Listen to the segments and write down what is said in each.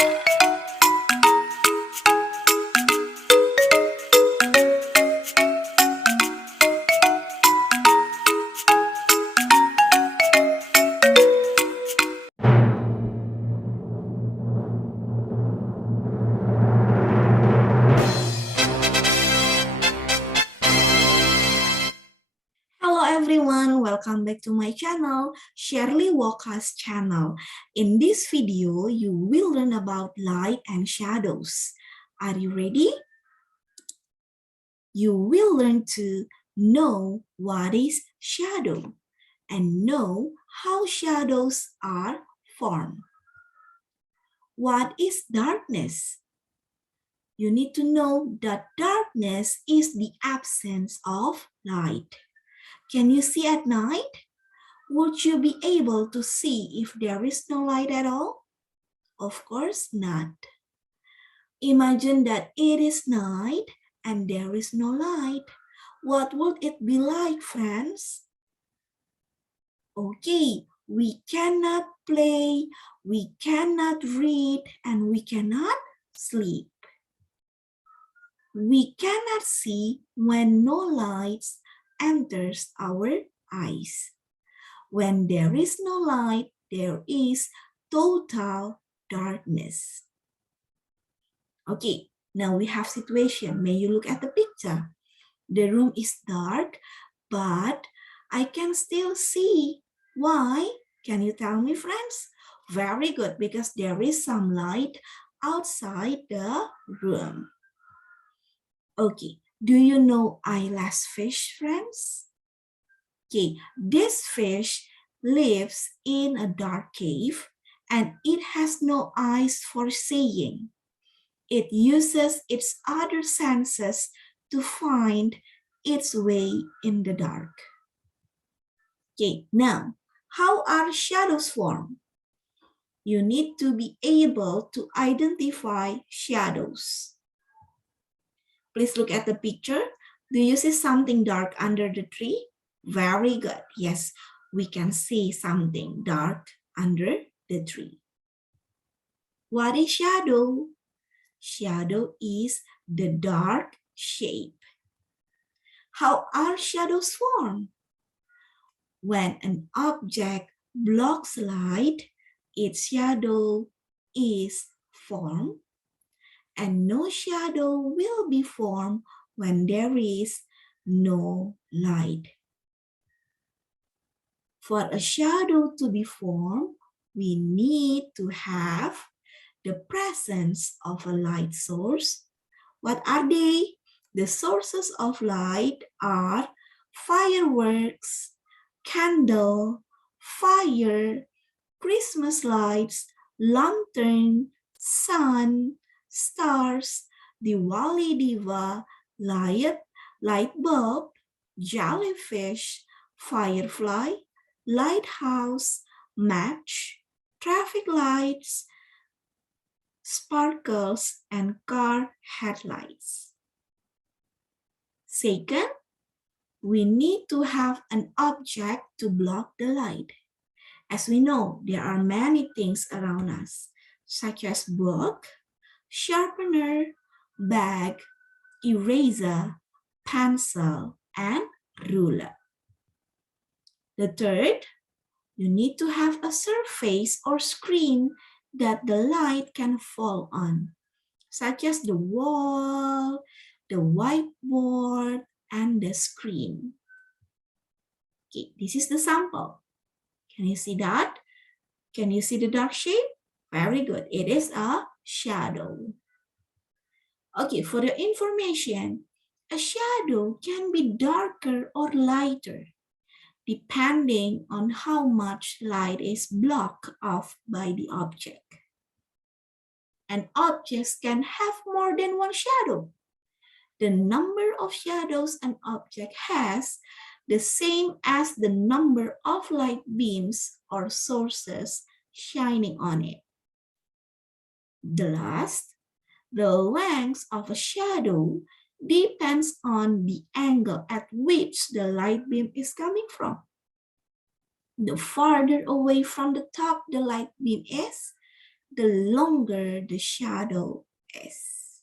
Hello everyone, welcome back to my channel, Shirley Walker's channel. In this video, you will learn about light and shadows. Are you ready? You will learn to know what is shadow and know how shadows are formed. What is darkness? You need to know that darkness is the absence of light. Can you see at night? Would you be able to see if there is no light at all? Of course not. Imagine that it is night and there is no light. What would it be like, friends? Okay, we cannot play, we cannot read, and we cannot sleep. We cannot see when no light enters our eyes. When there is no light, there is total darkness. Okay, now we have situation. May you look at the picture. The room is dark, but I can still see. Why? Can you tell me, friends? Very good, because there is some light outside the room. Okay, do you know eyelash fish, friends? Okay, this fish lives in a dark cave and it has no eyes for seeing. It uses its other senses to find its way in the dark. Okay, now, how are shadows formed? You need to be able to identify shadows. Please look at the picture. Do you see something dark under the tree? Very good. Yes, we can see something dark under the tree. What is shadow? Shadow is the dark shape. How are shadows formed? When an object blocks light, its shadow is formed, and no shadow will be formed when there is no light. For a shadow to be formed, we need to have the presence of a light source. What are they? The sources of light are fireworks, candle, fire, Christmas lights, lantern, sun, stars, Diwali diva, light bulb, jellyfish, firefly, lighthouse, match, traffic lights, sparkles, and car headlights. Second, we need to have an object to block the light. As we know, there are many things around us, such as book, sharpener, bag, eraser, pencil, and ruler. The third, you need to have a surface or screen that the light can fall on, such as the wall, the whiteboard, and the screen. Okay, this is the sample. Can you see that? Can you see the dark shape? Very good. It is a shadow. Okay, for the information, a shadow can be darker or lighter depending on how much light is blocked off by the object. And objects can have more than one shadow. The number of shadows an object has the same as the number of light beams or sources shining on it. The last, the length of a shadow depends on the angle at which the light beam is coming from. The farther away from the top the light beam is, the longer the shadow is.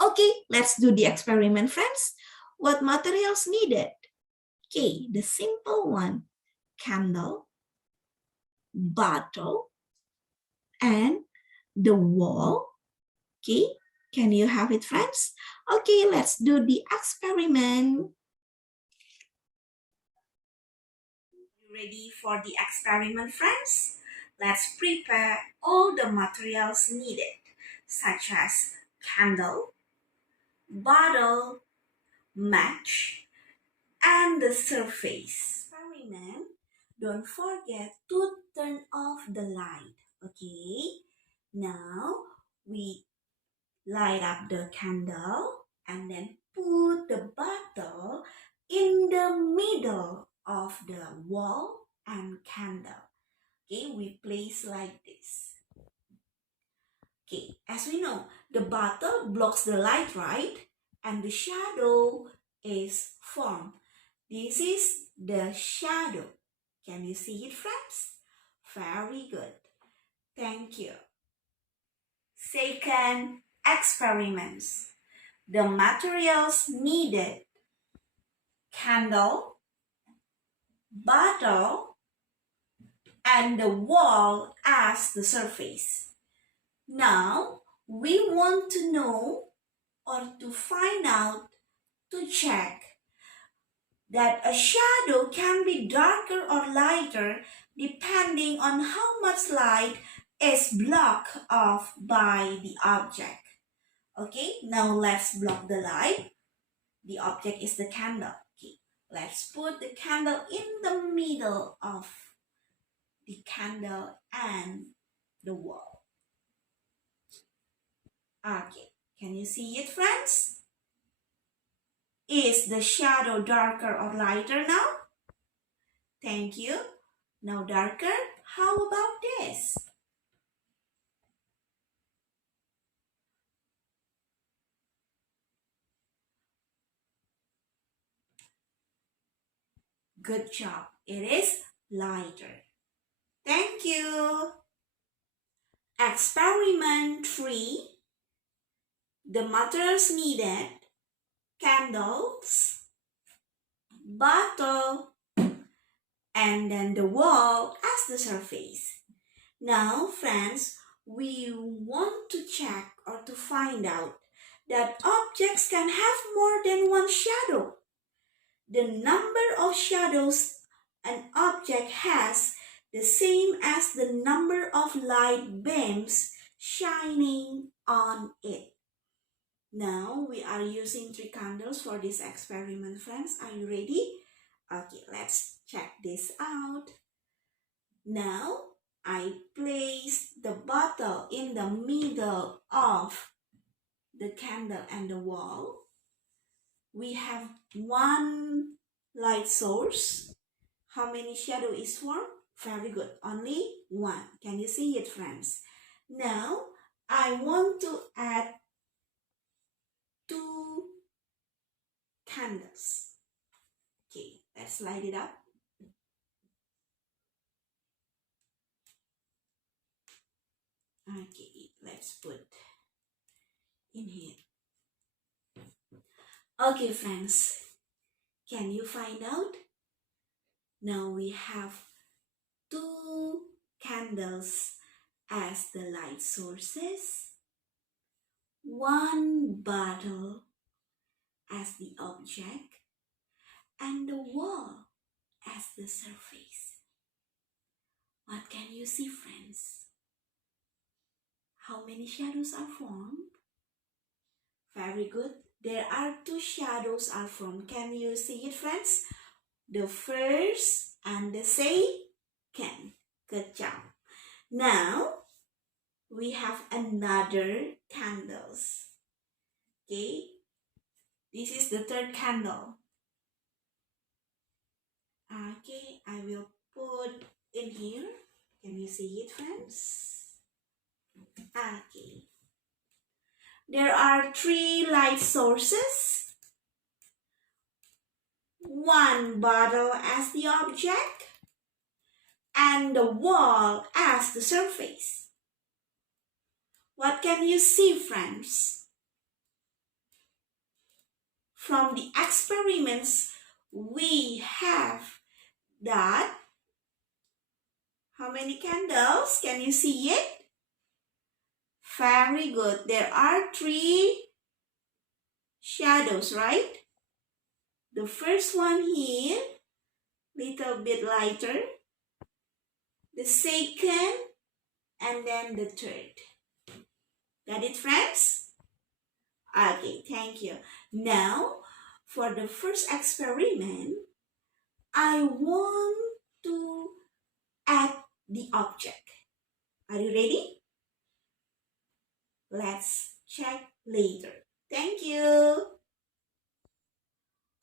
Okay, let's do the experiment, friends. What materials needed? Okay, the simple one, candle, bottle, and the wall. Okay, can you have it, friends? Okay, let's do the experiment. Ready for the experiment, friends? Let's prepare all the materials needed, such as candle, bottle, match, and the surface. Experiment, don't forget to turn off the light, okay? Now, we light up the candle and then put the bottle in the middle of the wall and candle. Okay, we place like this. Okay, as we know, the bottle blocks the light, right? And the shadow is formed. This is the shadow. Can you see it, friends? Very good. Thank you. Second, experiments. The materials needed: candle, bottle, and the wall as the surface. Now, we want to know or to find out, to check that a shadow can be darker or lighter depending on how much light is blocked off by the object. Okay, now let's block the light. The object is the candle. Okay, let's put the candle in the middle of the candle and the wall. Okay, can you see it, friends? Is the shadow darker or lighter now? Thank you. Now darker. How about this? Good job. It is lighter. Thank you. Experiment 3. The materials needed: candles, bottle, and then the wall as the surface. Now, friends, we want to check or to find out that objects can have more than one shadow. The number of shadows an object has the same as the number of light beams shining on it. Now we are using 3 candles for this experiment, friends. Are you ready? Okay, let's check this out. Now I place the bottle in the middle of the candle and the wall. We have one light source. How many shadow is formed? Very good. Only one. Can you see it, friends? Now, I want to add 2 candles. Okay, let's light it up. Okay, let's put in here. Okay, friends, can you find out? Now we have 2 candles as the light sources, 1 bottle as the object, and the wall as the surface. What can you see, friends? How many shadows are formed? Very good. There are 2 shadows are formed. Can you see it, friends? The first and the second. Good job. Now, we have another candles. Okay. This is the 3rd candle. Okay, I will put in here. Can you see it, friends? Okay. There are 3 light sources. 1 bottle as the object and the wall as the surface. What can you see, friends? From the experiments, we have that. How many candles? Can you see it? Very good. There are 3 shadows, right? The first one here, little bit lighter. The second, and then the third. Got it, friends? Okay, thank you. Now, for the first experiment, I want to add the object. Are you ready? Let's check later. Thank you.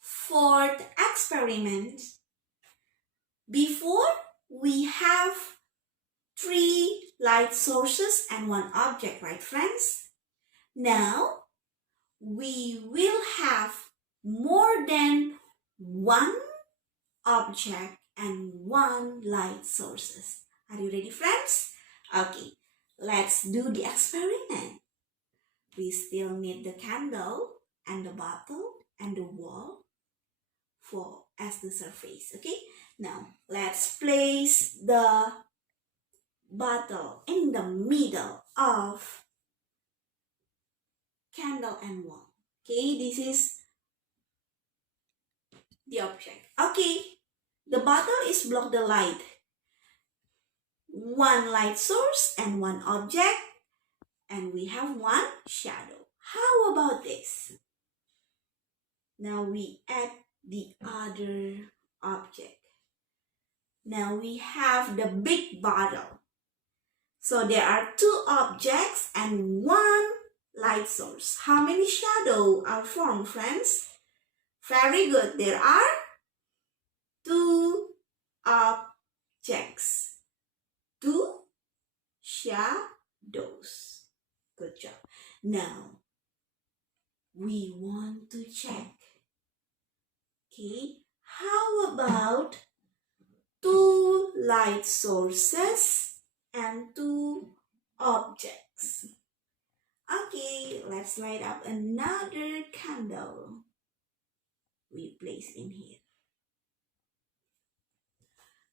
For the experiment, before we have 3 light sources and 1 object, right, friends? Now, we will have more than 1 object and 1 light sources. Are you ready, friends? Okay, let's do the experiment. We still need the candle and the bottle and the wall as the surface. Okay, now let's place the bottle in the middle of candle and wall. Okay, this is the object. Okay, the bottle is block the light. 1 light source and 1 object, and we have 1 shadow. How about this? Now we add the other object. Now we have the big bottle. So there are 2 objects and 1 light source. How many shadows are formed, friends? Very good. There are 2 objects. 2 shadows. Good job. Now, we want to check. Okay, how about 2 light sources and 2 objects? Okay, let's light up another candle. We place in here.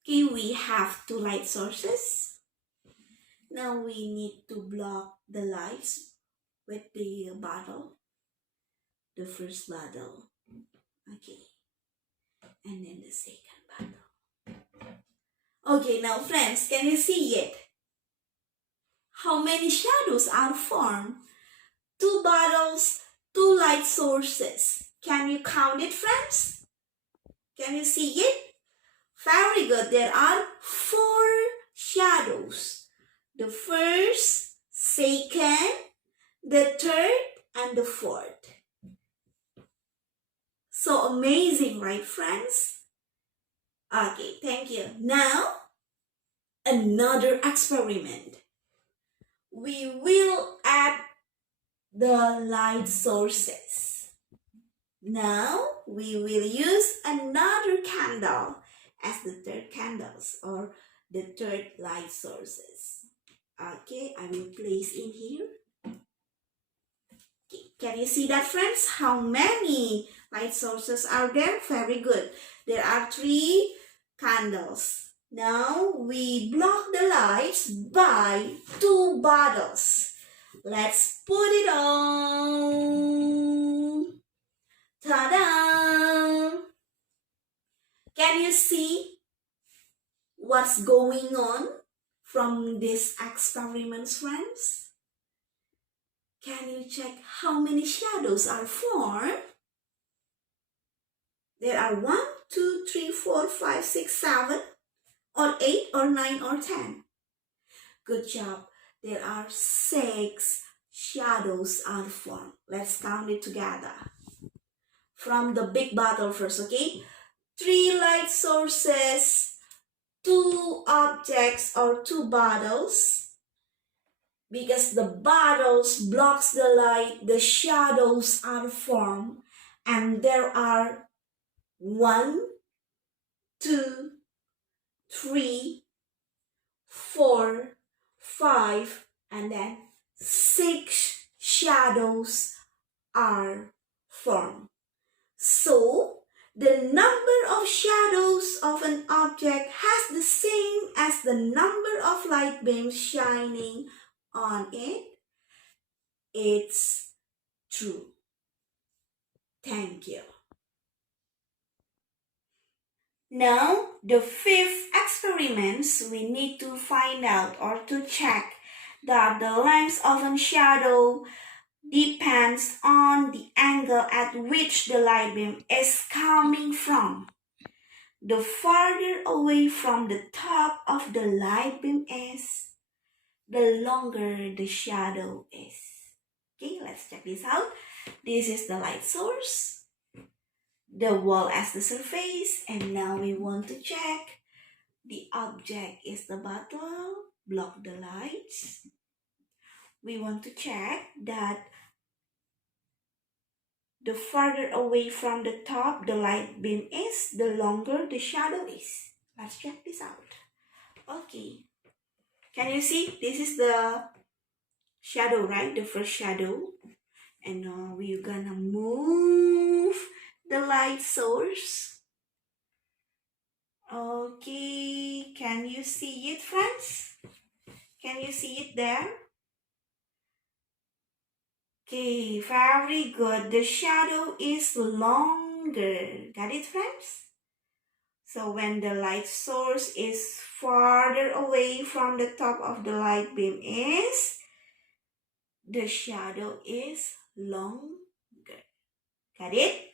Okay, we have 2 light sources. Now we need to block the lights with the bottle. The first bottle. Okay. And then the second bottle. Okay, now friends, can you see it? How many shadows are formed? 2 bottles, 2 light sources. Can you count it, friends? Can you see it? Very good. There are 4 shadows. The first, second, the third, and the fourth. So amazing, right, friends? Okay, thank you. Now, another experiment. We will add the light sources. Now, we will use another candle as the third candles or the third light sources. Okay, I will place in here. Okay, can you see that, friends? How many light sources are there? Very good. There are 3 candles. Now we block the lights by 2 bottles. Let's put it on. Ta-da! Can you see what's going on from these experiments, friends? Can you check how many shadows are formed? There are 1, 2, 3, 4, 5, 6, 7, or 8, or 9, or 10. Good job. There are 6 shadows are formed. Let's count it together. From the big bottle first, okay? 3 light sources, 2 objects or 2 bottles. Because the bottles blocks the light, the shadows are formed. And there are 1, 2, 3, 4, 5, and then 6 shadows are formed. So, the number of shadows of an object has the same as the number of light beams shining on it. It's true. Thank you. Now, the fifth experiments, we need to find out or to check that the length of a shadow depends on the angle at which the light beam is coming from. The farther away from the top of the light beam is, the longer the shadow is. Okay, let's check this out. This is the light source, the wall as the surface, and now we want to check the object is the bottle, block the lights. We want to check that the farther away from the top the light beam is, the longer the shadow is. Let's check this out. Okay. Can you see? This is the shadow, right? The first shadow. And now we're gonna move the light source. Okay. Can you see it, friends? Can you see it there? Okay, very good. The shadow is longer. Got it, friends? So when the light source is farther away from the top of the light beam is, the shadow is longer. Got it?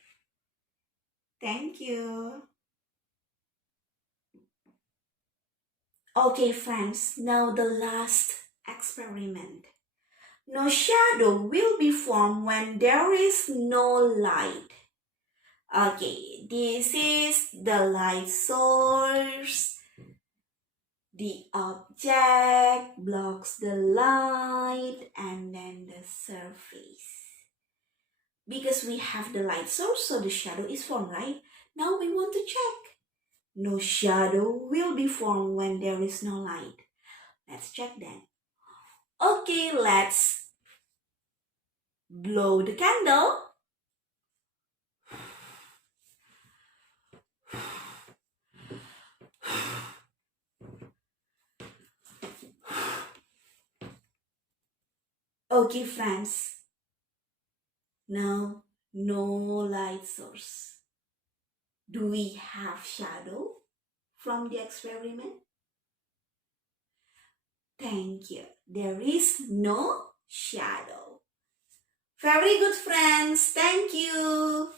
Thank you. Okay, friends, now the last experiment. No shadow will be formed when there is no light. Okay, this is the light source. The object blocks the light and then the surface. Because we have the light source, so the shadow is formed, right? Now we want to check. No shadow will be formed when there is no light. Let's check then. Okay, let's blow the candle. Okay, friends. Now, no light source. Do we have shadow from the experiment? Thank you. There is no shadow. Very good, friends. Thank you.